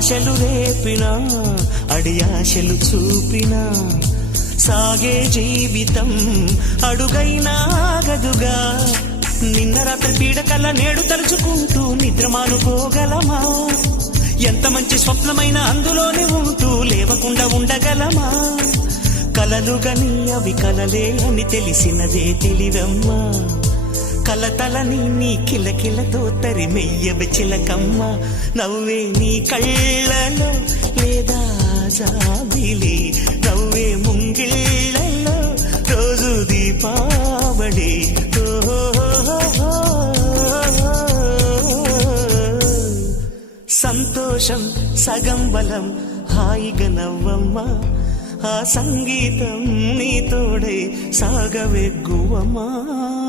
ఆశలు రేపినా అడియాశలు చూపినా సాగే జీవితం అడుగైనా ఆగదుగా. నిన్న రాత్రి పీడకల నేడు తలుచుకుంటూ నిద్రమానుకోగలమా? ఎంత మంచి స్వప్నమైన అందులోనే ఉంటూ లేవకుండా ఉండగలమా? కలలుగని అవి కలలే అని తెలిసినదే తెలివమ్మా. కలతలని నీ కిలకిలతో తరిమెయ్యవి చిలకమ్మ. నవ్వే నీ కళ్ళలో లేదా జాబిలి, నవ్వే ముంగిళ్ళలో రోజు దీపావళి. సంతోషం సగం బలం, హాయిగా నవ్వమ్మా. ఆ సంగీతం నీ తోడై సాగవెగ్గువమ్మా.